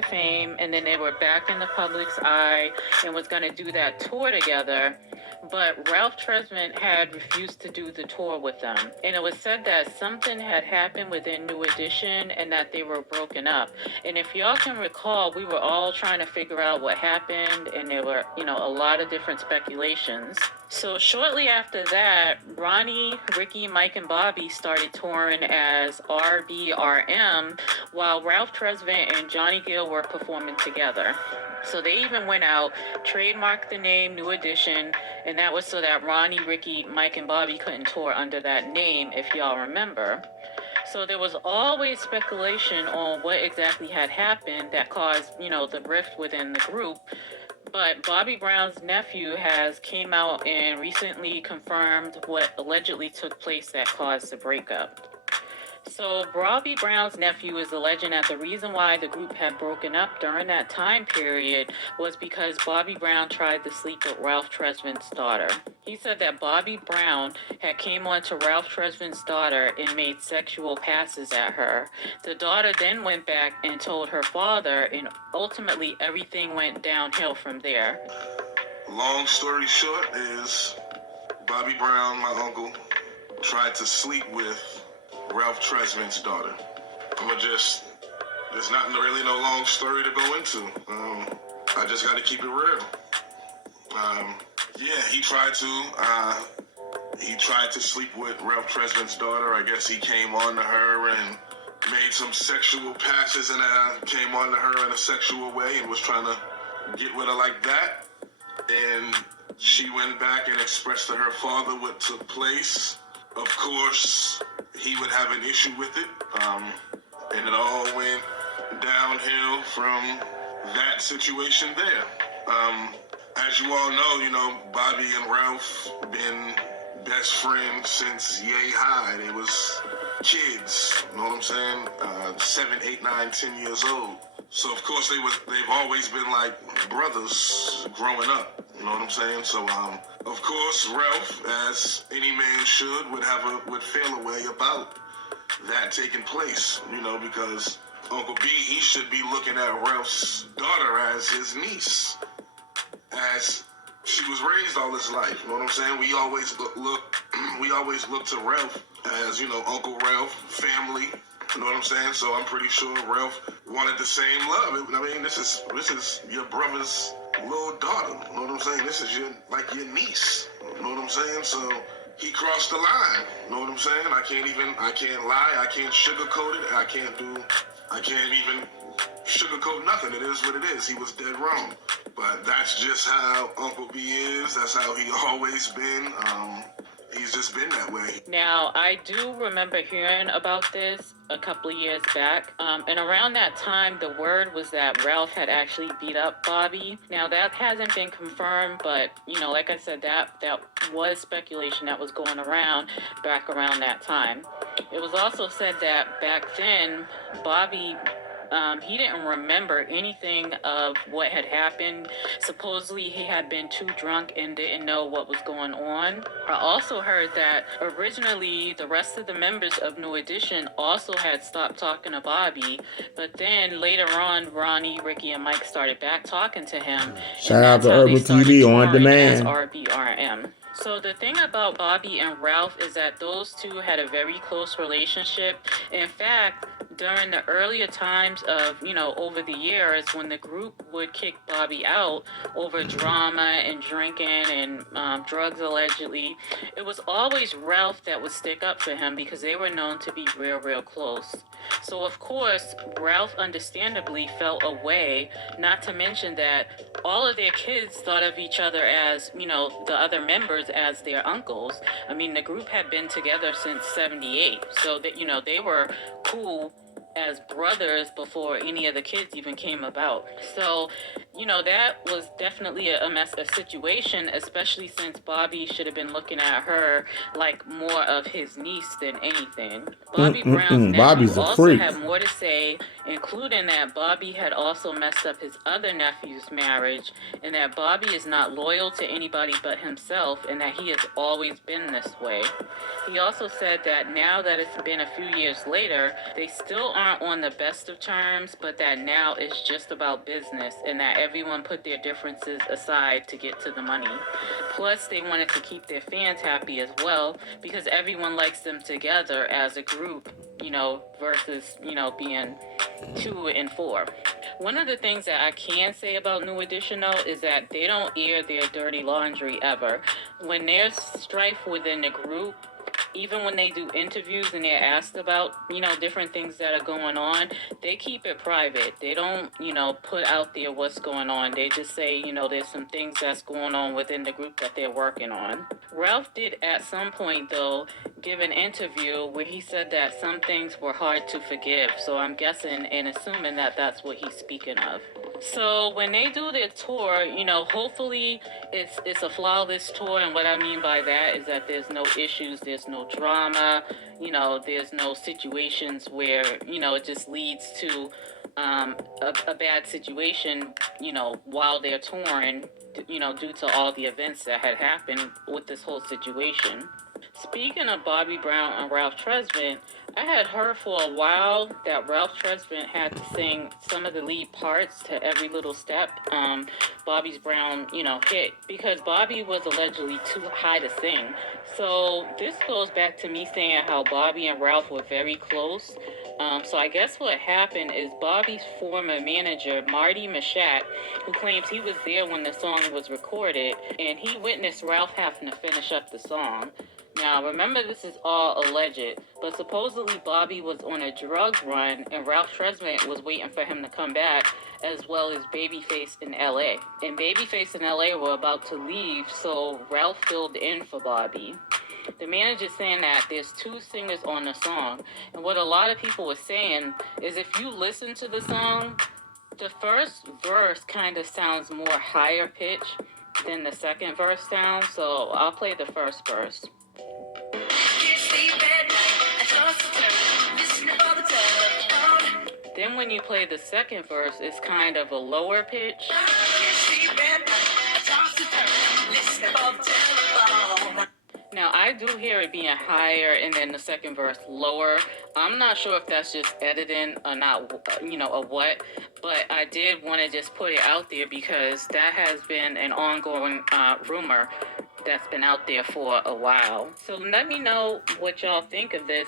of Fame, and then they were back in the public's eye and was going to do that tour together. But Ralph Tresvant had refused to do the tour with them. And it was said that something had happened within New Edition and that they were broken up. And if y'all can recall, we were all trying to figure out what happened, and there were, a lot of different speculations. So shortly after that, Ronnie, Ricky, Mike, and Bobby started touring as RBRM, while Ralph Tresvant and Johnny Gill were performing together. So they even went out, trademarked the name New Edition, and that was so that Ronnie, Ricky, Mike, and Bobby couldn't tour under that name, if y'all remember. So there was always speculation on what exactly had happened that caused, the rift within the group. But Bobby Brown's nephew has came out and recently confirmed what allegedly took place that caused the breakup. So Bobby Brown's nephew is alleging that the reason why the group had broken up during that time period was because Bobby Brown tried to sleep with Ralph Tresvant's daughter. He said that Bobby Brown had came on to Ralph Tresvant's daughter and made sexual passes at her. The daughter then went back and told her father, and ultimately everything went downhill from there. Long story short is Bobby Brown, my uncle, tried to sleep with Ralph Tresvant's daughter. There's not really no long story to go into. I just got to keep it real. He tried to sleep with Ralph Tresvant's daughter. I guess he came on to her and made some sexual passes and came on to her in a sexual way and was trying to get with her like that. And she went back and expressed to her father what took place. Of course, he would have an issue with it, and it all went downhill from that situation there. As you all know, Bobby and Ralph been best friends since yay high. They was kids, you know what I'm saying? 7, 8, 9, 10 years old. So of course they've always been like brothers growing up, you know what I'm saying? So of course Ralph, as any man should, would feel a way about that taking place, because Uncle B, he should be looking at Ralph's daughter as his niece, as she was raised all his life, you know what I'm saying? We always look to Ralph as, Uncle Ralph, family. You know what I'm saying? So I'm pretty sure Ralph wanted the same love. I mean, this is your brother's little daughter. You know what I'm saying? This is your niece. You know what I'm saying? So he crossed the line. You know what I'm saying? I can't lie. I can't sugarcoat it. I can't even sugarcoat nothing. It is what it is. He was dead wrong. But that's just how Uncle B is. That's how he always been. He's just been that way. Now, I do remember hearing about this a couple of years back. And around that time, the word was that Ralph had actually beat up Bobby. Now, that hasn't been confirmed, but, like I said, that was speculation that was going around back around that time. It was also said that back then, Bobby... he didn't remember anything of what had happened. Supposedly, he had been too drunk and didn't know what was going on. I also heard that originally the rest of the members of New Edition also had stopped talking to Bobby, but then later on, Ronnie, Ricky, and Mike started back talking to him. Shout out to Urban TV on demand. As RBRM. So the thing about Bobby and Ralph is that those two had a very close relationship. In fact, during the earlier times of, over the years, when the group would kick Bobby out over drama and drinking and drugs allegedly, it was always Ralph that would stick up for him because they were known to be real close. So, of course, Ralph understandably felt a way, not to mention that all of their kids thought of each other as, the other members as their uncles. I mean, the group had been together since 78, so that, they were cool as brothers before any of the kids even came about. So, that was definitely a situation, especially since Bobby should have been looking at her like more of his niece than anything. Bobby Brown's nephew also had more to say including that Bobby had also messed up his other nephew's marriage, and that Bobby is not loyal to anybody but himself, and that he has always been this way. He also said that now that it's been a few years later, they still aren't on the best of terms, but that now it's just about business, and that everyone put their differences aside to get to the money. Plus, they wanted to keep their fans happy as well, because everyone likes them together as a group, versus, being 2 and 4. One of the things that I can say about New Edition, though, is that they don't air their dirty laundry ever. When there's strife within the group, even when they do interviews and they're asked about, different things that are going on, they keep it private. They don't, put out there what's going on. They just say, there's some things that's going on within the group that they're working on. Ralph did at some point, though, give an interview where he said that some things were hard to forgive. So I'm guessing and assuming that that's what he's speaking of. So when they do their tour, hopefully it's a flawless tour. And what I mean by that is that there's no issues, there's no drama, there's no situations where, it just leads to a bad situation, while they're touring, due to all the events that had happened with this whole situation. Speaking of Bobby Brown and Ralph Tresvant, I had heard for a while that Ralph Tresvant had to sing some of the lead parts to Every Little Step, Bobby's Brown, hit, because Bobby was allegedly too high to sing. So this goes back to me saying how Bobby and Ralph were very close. So I guess what happened is Bobby's former manager, Marty Machat, who claims he was there when the song was recorded, and he witnessed Ralph having to finish up the song. Now, remember, this is all alleged, but supposedly Bobby was on a drug run and Ralph Tresvant was waiting for him to come back, as well as Babyface in LA. And Babyface in LA were about to leave, so Ralph filled in for Bobby. The manager's saying that there's 2 singers on the song, and what a lot of people were saying is if you listen to the song, the first verse kind of sounds more higher pitch than the second verse sounds, so I'll play the first verse. Then when you play the second verse, it's kind of a lower pitch. Now, I do hear it being higher and then the second verse lower. I'm not sure if that's just editing or not, or what, but I did want to just put it out there because that has been an ongoing rumor that's been out there for a while. So let me know what y'all think of this.